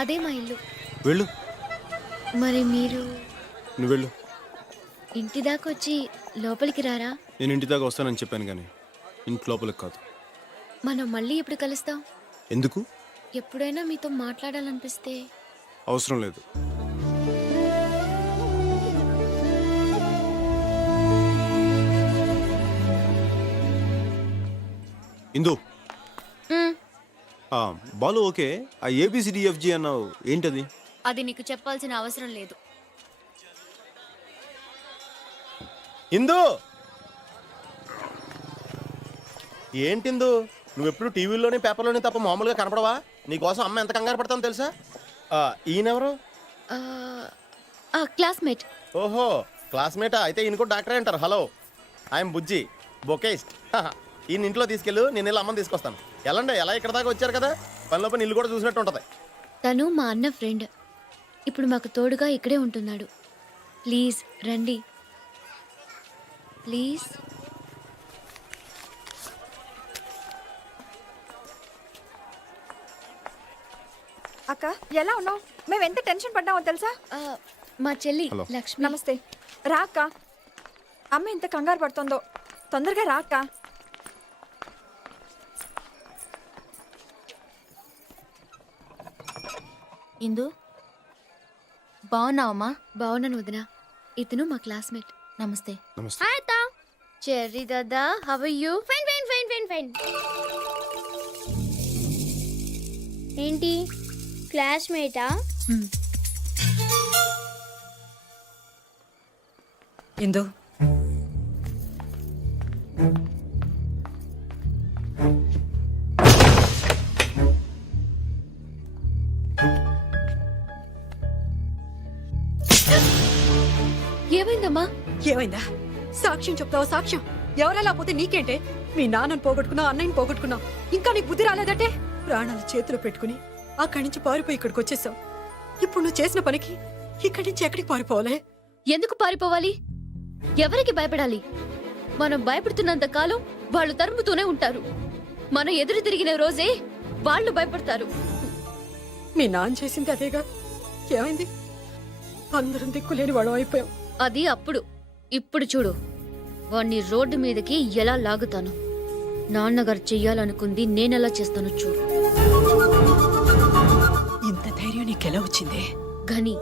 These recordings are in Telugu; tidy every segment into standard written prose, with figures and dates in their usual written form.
అదే మా ఇల్లు. వెళ్ళు. మరి మీరు నువ్వు వెళ్ళు. ఇంటి దాకా వచ్చి లోపలికి రారా? నేను ఇంటి దాకా వస్తానని చెప్పాను కానీ ఇంటి లోపలికి కాదు. మనం మళ్ళీ ఎప్పుడు కలుస్తాం? ఎందుకు? ఎప్పుడైనా మీతో మాట్లాడాలనిపిస్తే. అవసరం లేదు. ఇందు, బాలు ఓకే. ఆ ఏబిసిడిఎఫ్జి అన్నావు, ఏంటది? అది నీకు చెప్పాల్సిన అవసరం లేదు. ఇందు, ఏంటిందు నువ్వెప్పుడు టీవీలోని పేపర్లోని తప్ప మామూలుగా కనపడవా? నీకోసం అమ్మ ఎంత కంగారు పడతానో తెలుసా? ఈయనెవరు? క్లాస్మేట్. ఓహో, క్లాస్మేటా? అయితే ఈయన కూడా డాక్టరే అంటారు. హలో, ఐఎమ్ బుజ్జి, బొకేస్ట్. ఈయన ఇంట్లో తీసుకెళ్ళు, నేను వెళ్ళి అమ్మని తీసుకొస్తాను. ఎలాండి, ఎలా ఇక్కడ దాకా వచ్చారు కదా, పనిలో పని ఇల్లు కూడా చూసినట్టు ఉంటుంది. తను మా అన్న ఫ్రెండ్. ఇప్పుడు మాకు తోడుగా ఇక్కడే ఉంటున్నాడు. ప్లీజ్ రండి, ప్లీజ్. అక్క ఎలా ఉన్నావు? మేము ఎంత టెన్షన్ పడ్డామో తెలుసా? మా చెల్లి హలో. లక్ష్మి. నమస్తే. రా అక్క. అమ్మ ఎంత కంగారు పడుతుందో, తొందరగా రా అక్క. ఇందు, బాగున్నావమ్మా? బాగున్నాను వదినా. ఇతను మా క్లాస్మేట్. నమస్తే. నమస్తే. హాయ్ తా. చెర్రీ దాదా, how are you? Fine fine fine fine fine. ఏంటి క్లాస్మేటా? ఇందు, ఏమైందమ్మా? ఏమైందా? సాక్ష్యం చెప్తావా? సాక్ష్యం ఎవరెలా పోతే నీకేంటే? మీ నాన్నని పోగొట్టుకున్నావు, అన్నయ్యని పోగొట్టుకున్నావు, ఇంకా నీకు బుద్ధి రాలేదంటే? ప్రాణాలు చేతిలో పెట్టుకుని అక్కడి నుంచి పారిపోయి ఇక్కడికి వచ్చేసావు. ఇప్పుడు నువ్వు చేసిన పనికి ఇక్కడి నుంచి ఎక్కడికి పారిపోవాలే? ఎందుకు పారిపోవాలి? ఎవరికి భయపడాలి? మనం భయపడుతున్నంత కాలం వాళ్ళు తరుముతూనే ఉంటారు. మనం ఎదురు తిరిగిన రోజే వాళ్ళు భయపడతారు. మీ నాన్న చేసింది అదేగా. ఏమైంది? అందరం దిక్కులేని వాడు అయిపోయాం. అది అప్పుడు. ఇప్పుడు చూడు, వాణ్ణి రోడ్డు మీదకి ఎలా లాగుతాను. నాన్నగారు చెయ్యాలనుకుంది నేనెలా చేస్తాను చూడు. ఇంత ధైర్యం నీకెలా వచ్చింది? ఘని,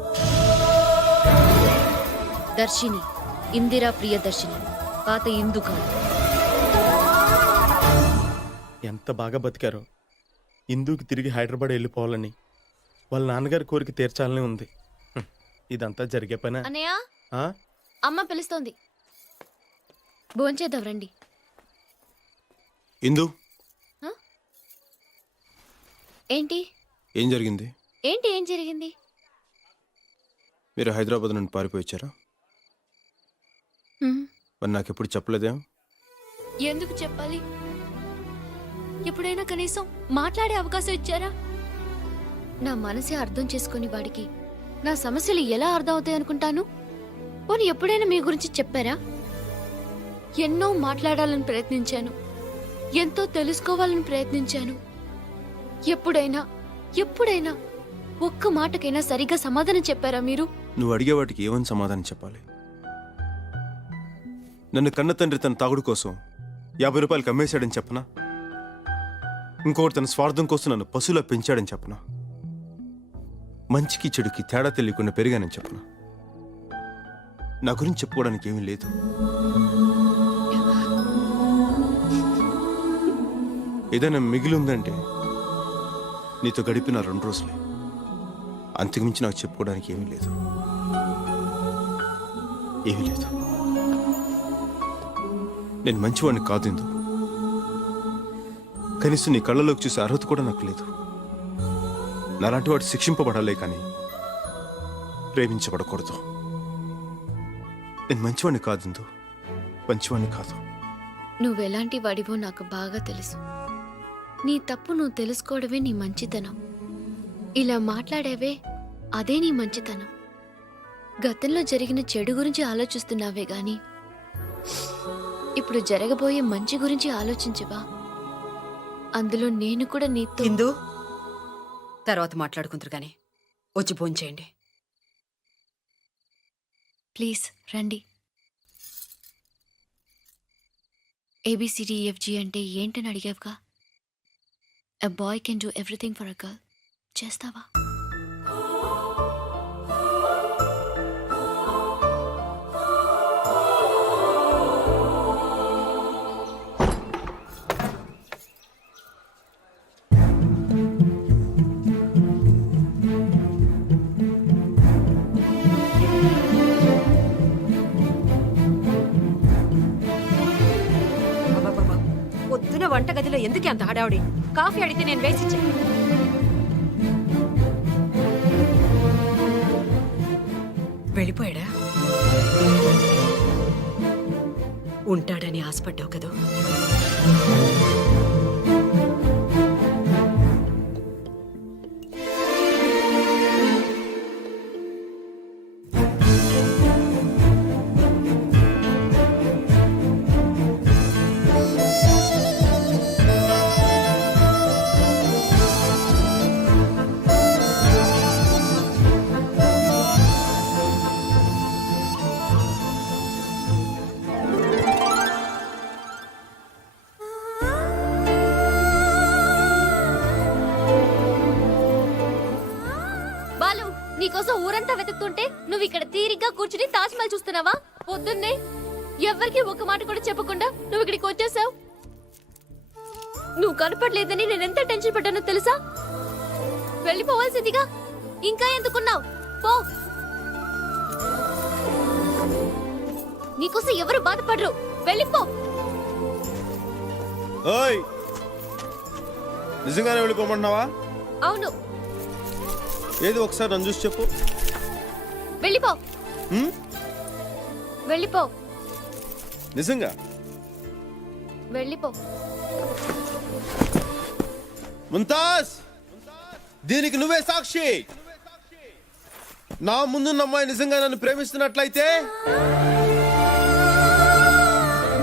దర్శిని, ఇందిరా ప్రియదర్శిని, పాత ఇందు కాదు. ఎంత బాగా బతికారో. ఇందుకు తిరిగి హైదరాబాద్ వెళ్ళిపోవాలని వాళ్ళ నాన్నగారి కోరిక తీర్చాలని ఉంది. ఇదంతా జరిగే పనా? అన్నయ్య, ఆ? అమ్మ పిలుస్తోంది, భోంచేద్దాం రండి. ఇందు, ఏంటి ఏం జరిగింది? ఏంటి ఏం జరిగింది? మీరు హైదరాబాద్ నుండి పారిపోయి వచ్చారా? మరి నాకెప్పుడు చెప్పలేదేం? ఎందుకు చెప్పాలి? ఎప్పుడైనా కనీసం మాట్లాడే అవకాశం ఇచ్చారా? నా మనసే అర్థం చేసుకుని వాడికి నా సమస్యలు ఎలా అర్థం అవుతాయి అనుకుంటాను. పోనీ ఎప్పుడైనా మీ గురించి చెప్పారా? ఎన్నో మాట్లాడాలని ప్రయత్నించాను, ఎంతో తెలుసుకోవాలని ప్రయత్నించాను. ఎప్పుడైనా ఎప్పుడైనా ఒక్క మాటకైనా సరిగ్గా సమాధానం చెప్పారా మీరు? నువ్వు అడిగే వాటికి ఏమని సమాధానం చెప్పాలి? నన్ను కన్న తండ్రి తన తాగుడు కోసం 50 రూపాయలకి అమ్మేశాడని చెప్పనా? ఇంకొకటి తన స్వార్థం కోసం నన్ను పశువులా పెంచాడని చెప్పనా? మంచికి చెడుకి తేడా తెలియకుండా పెరిగానని చెప్పనా? నా గురించి చెప్పుకోవడానికి ఏమీ లేదు. ఏదైనా మిగిలి ఉందంటే నీతో గడిపిన 2 రోజులే. అంతకుమించి నాకు చెప్పుకోవడానికి ఏమీ లేదు. ఏమీ లేదు. నేను మంచివాడిని కాదు ఇందు. కనీసం నీ కళ్ళలోకి చూసే అర్హత కూడా నాకు లేదు. నాలాంటి వాడు శిక్షింపబడాలే కానీ ప్రేమించబడకూడదు. నేను మంచివాడిని కాదు ఇందు, మంచివాడిని కాదు. నువ్వెలాంటి వాడివో నాకు బాగా తెలుసు. నీ తప్పు నువ్వు తెలుసుకోవడమే నీ మంచితనం. ఇలా మాట్లాడేవే అదే నీ మంచితనం. గతంలో జరిగిన చెడు గురించి ఆలోచిస్తున్నావే గాని ఇప్పుడు జరగబోయే మంచి గురించి ఆలోచించవా? అందులో నేను కూడా నీతో. ఇందు, తర్వాత మాట్లాడుకుంటారు గాని వచ్చి భోంచేయండి. ప్లీజ్ రండి. ABCDEFG అంటే ఏంటని అడిగావుగా. A boy can do everything for a girl. చేస్తావా? అబ్బబ్బబ్బా. పొద్దున వంటగదిలో ఎందుకే అంత హడావుడి? కాఫీ అడిగితే నేను వేసిచ్చా. వెళ్ళిపోయాడా? ఉంటాడని ఆశపడ్డావు కదూ. బాలు, నీకోసం ఊరంతా వెతుకుతుంటే నువ్వు ఇక్కడ తీరిగ్గా కూర్చుని తాజ్మహల్ చూస్తున్నావా? పొద్దున్నే ఎవ్వరికి ఒక మాట కూడా చెప్పకుండా నువ్వు ఇక్కడికి వచ్చేసావు. నువ్వు కనపడలేదని నేను ఎంత టెన్షన్ పడ్డానో తెలుసా? వెళ్ళిపోవాల్సిందిగా. ఇంకా ఎందుకున్నావు? పో. నీకోసం ఎవరు బాధపడరు. వెళ్ళిపో. ఓయ్, నిజంగానే వెళ్ళిపోమంటున్నావా? అవును, ఏది ఒకసారి నన్ను చూసి చెప్పు. వెళ్ళిపో. హ్మ్? వెళ్ళిపో. నిజంగా వెళ్ళిపో. ముంతాజ్, దీనికి నువ్వే సాక్షి. నా ముందున్న అమ్మాయి నిజంగా నన్ను ప్రేమిస్తున్నట్లయితే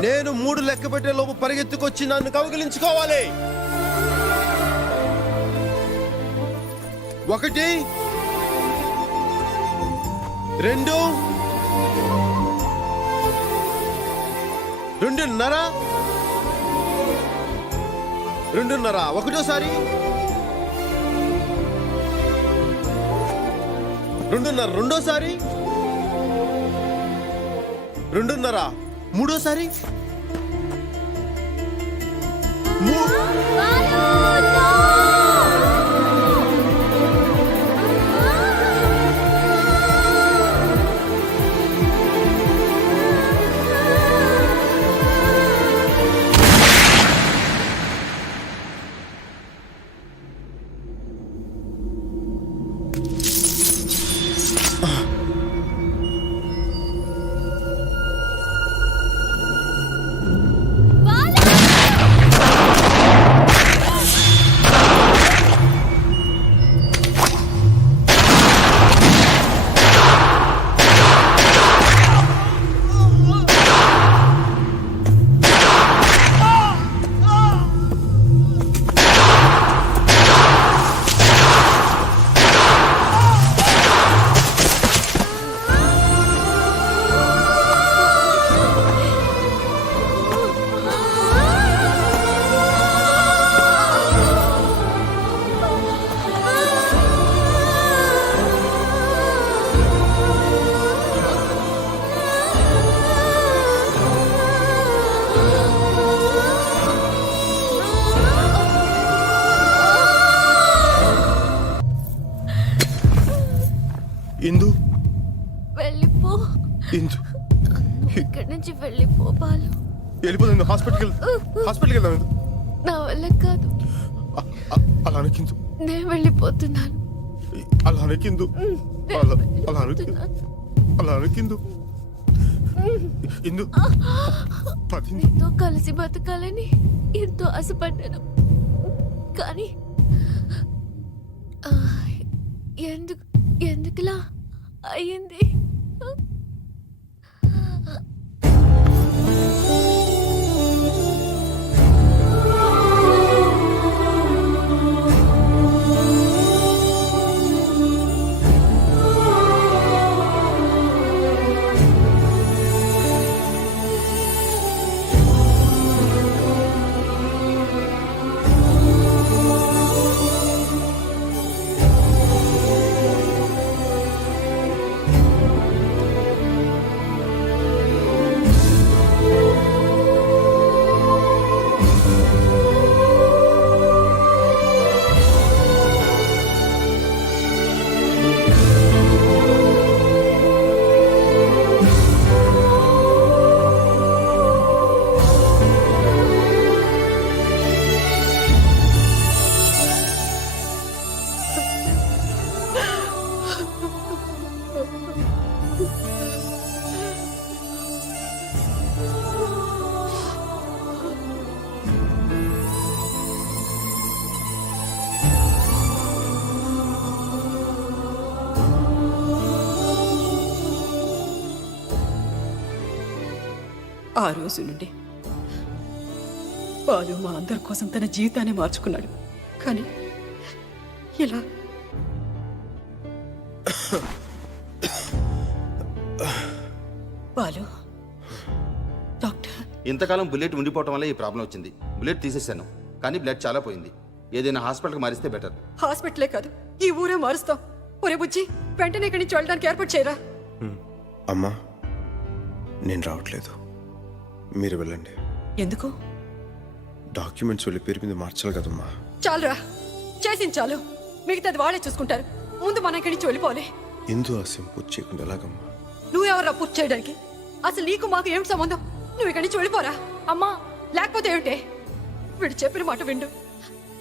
నేను 3 లెక్క పెట్టే లోపు పరిగెత్తుకొచ్చి నన్ను కౌగిలించుకోవాలి. 1 2 2.5 2.5 ఒకటోసారి 2.5 రెండోసారి 2.5 మూడోసారి ఇందు వెళ్ళిపో. ఇందు ఇక్కడి నుంచి వెళ్ళిపో బాలు. వెళ్ళిపోతుంది. హాస్పిటల్కి వెళ్దాం. ఇందు నా వల్ల కాదు. అలా అనకిందు. నేను వెళ్ళిపోతున్నాను. అలా అనకిందు. అలా అనకిందు. ఇందు నీతో కలిసి బతకాలని ఎంతో ఆశపడ్డాను. కానీ ఎందుకులా అయ్యింది? ఆ రోజు నుండి బాలు మా అందరి కోసం తన జీవితాన్ని మార్చుకున్నాడు. కానీ ఇలా బాలు, డాక్టర్ ఇంతకాలం బుల్లెట్ ఉండిపోవటం వల్ల ఈ ప్రాబ్లం వచ్చింది. బుల్లెట్ తీసేశాను, కానీ బ్లడ్ చాలా పోయింది. ఏదైనా హాస్పిటల్కి మారిస్తే బెటర్. హాస్పిటలే కాదు, ఈ ఊరే మారుస్తాం. ఒరే బుజ్జి, వెంటనే ఇక్కడి నుంచి వెళ్ళడానికి ఏర్పాటు చేయరా. అమ్మా నేను రావట్లేదు, మీరు వెళ్ళండి. ఎందుకు? డాక్యుమెంట్స్ వెళ్ళి పేరు మీద మార్చాలి కదమ్మా. చాలురా, చేసింది చాలు. మిగతాది వాళ్ళే చూసుకుంటారు. ముందు మనం ఇక్కడి నుంచి వెళ్ళిపోవాలి. ఎందు ఆశయం పూర్తి చేయకుండా ఎలాగమ్మా? నువ్వెవర్రా పూర్తి చేయడానికి? అసలు నీకు మాకు ఏం సంబంధం? నువ్వు ఇక్కడి నుంచి వెళ్ళిపోరా. అమ్మా, లేకపోతే ఏమిటే? వీడు చెప్పిన మాట విండు.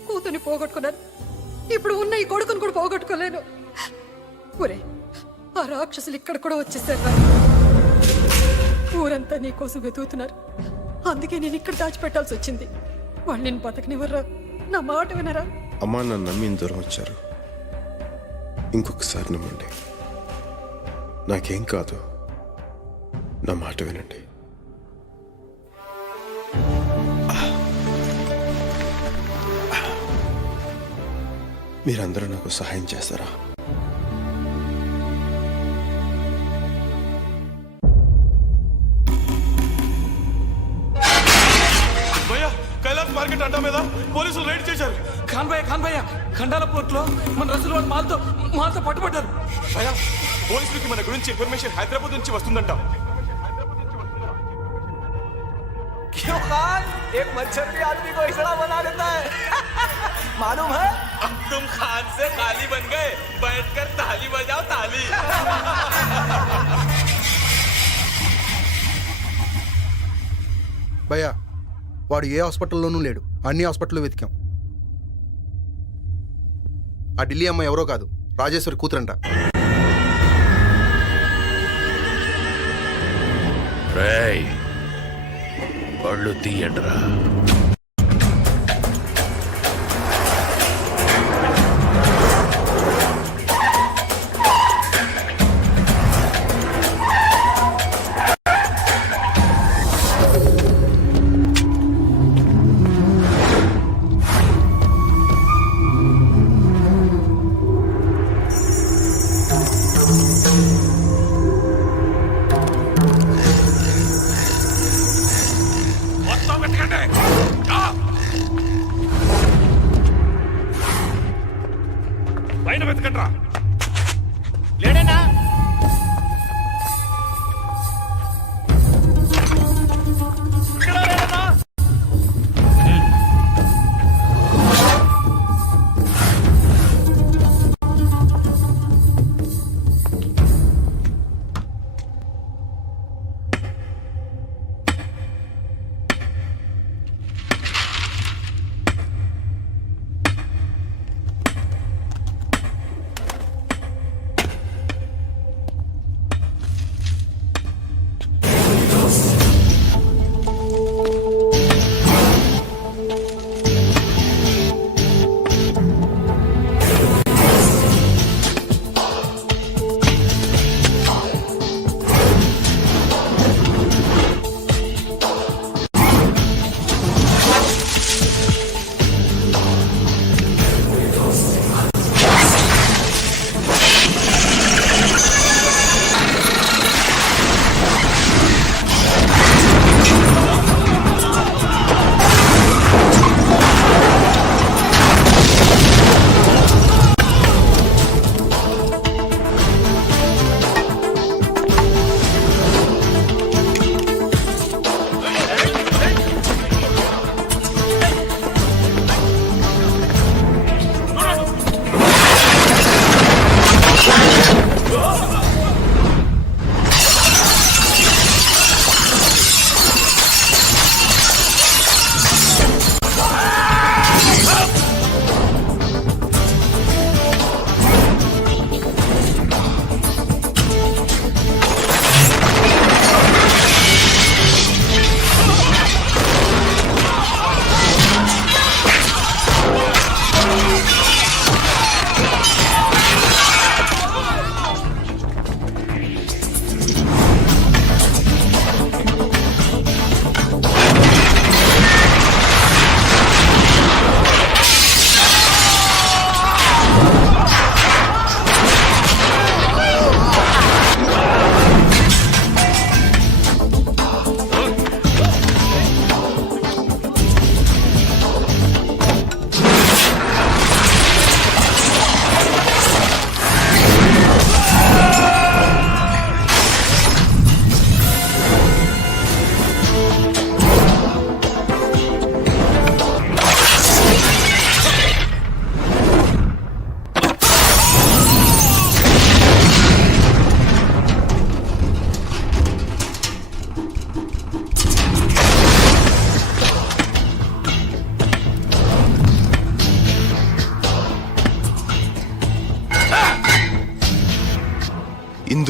కూతుర్ని పోగొట్టుకున్నాను, ఇప్పుడు ఉన్న ఈ కొడుకుని కూడా పోగొట్టుకోలేను. ఒరే, ఆ రాక్షసులు ఇక్కడ కూడా వచ్చేసారు. ఊరంతా నీ కోసం వెతుకుతున్నారు. అందుకే నేను ఇక్కడ దాచిపెట్టాల్సి వచ్చింది. వాళ్ళు నేను బతకనివ్వరా. నా మాట వినరా? అమ్మా నన్ను నమ్మి ఇంత దూరం వచ్చారు, ఇంకొకసారి నమ్మండి. నాకేం కాదు, నా మాట వినండి. మీరందరూ నాకు సహాయం చేస్తారా? కైలాస్ మార్కెట్ అడ్డా మీద పోలీసులు రైడ్ చేశారు. ఖాన్ భయ్య ఖండాల పోర్ట్ లో మన రసూల్ వాళ్ళు మాతో పట్టుబడ్డారు. భయ్యా, పోలీసులకి మన గురించి ఇన్ఫర్మేషన్ హైదరాబాద్ నుంచి వస్తుందంట. क्यों खान, एक मच्छर भी आदमी को इसड़ा बना देता है। मालूम है? अब तुम खान से खाली बन गए, बैठकर ताली बजाओ ताली. భయ్యా, వాడు ఏ హాస్పిటల్లోనూ లేడు. అన్ని హాస్పిటల్లో వెతికాం. ఆ ఢిల్లీ అమ్మాయి ఎవరో కాదు, రాజేశ్వరి కూతురంట. రేయ్, పళ్ళు తీయండిరా. మొత్తం వెతకండి.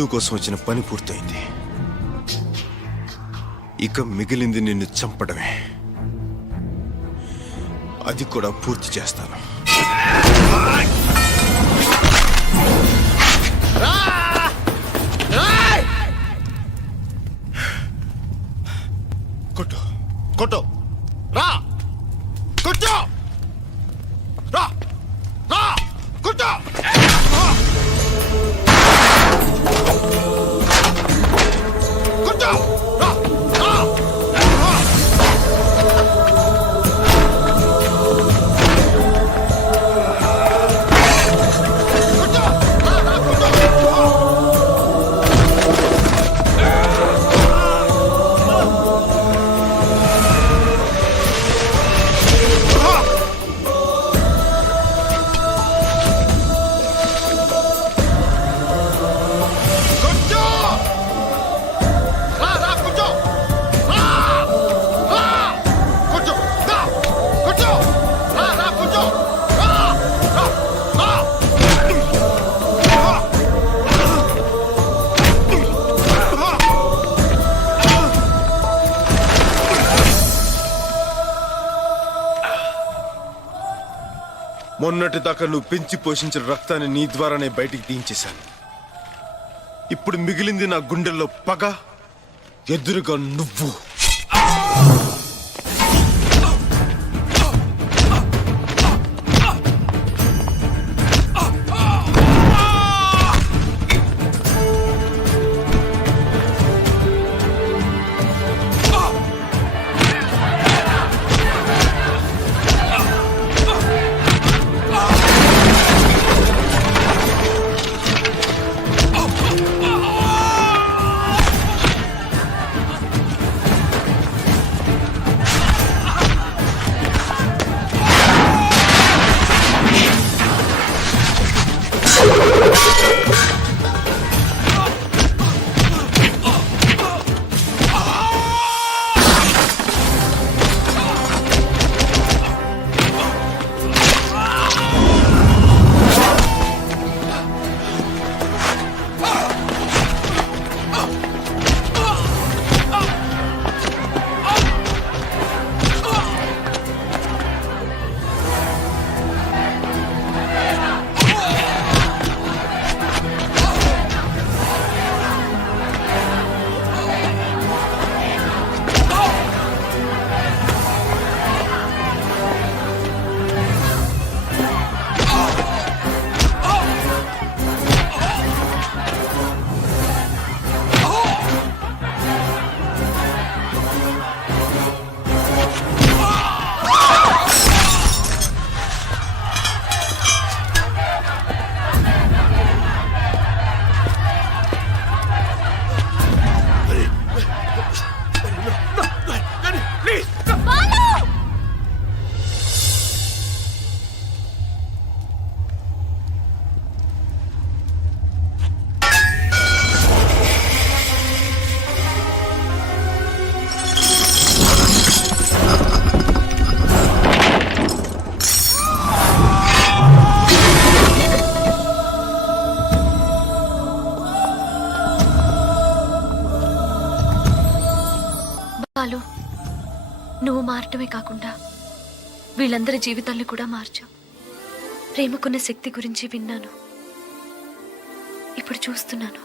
చందు కోసం వచ్చిన పని పూర్తయింది. ఇక మిగిలింది నిన్ను చంపడమే. అది కూడా పూర్తి చేస్తాను. కొట్టు కొట్టు రా కొట్టు రా రా కొట్టు కొట్టు రా రా మొన్నటిదాకా నువ్వు పెంచి పోషించిన రక్తాన్ని నీ ద్వారానే బయటికి తీయించేశాను. ఇప్పుడు మిగిలింది నా గుండెల్లో పగ, ఎదురుగా నువ్వు. బాలు, నువ్వు మారటమే కాకుండా వీళ్ళందరి జీవితాల్ని కూడా మార్చావు. ప్రేమకున్న శక్తి గురించి విన్నాను, ఇప్పుడు చూస్తున్నాను.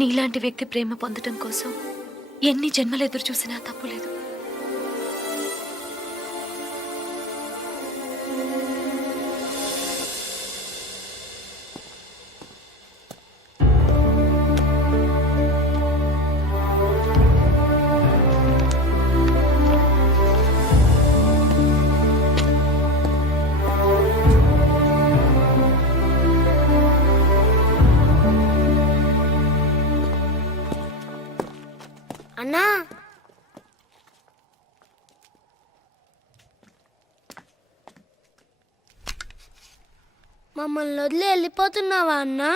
నీలాంటి వ్యక్తి ప్రేమ పొందడం కోసం ఎన్ని జన్మలు ఎదురు చూసినా తప్పులేదు. అన్నా, మమ్మల్ని వదిలి వెళ్ళిపోతున్నావా అన్నా?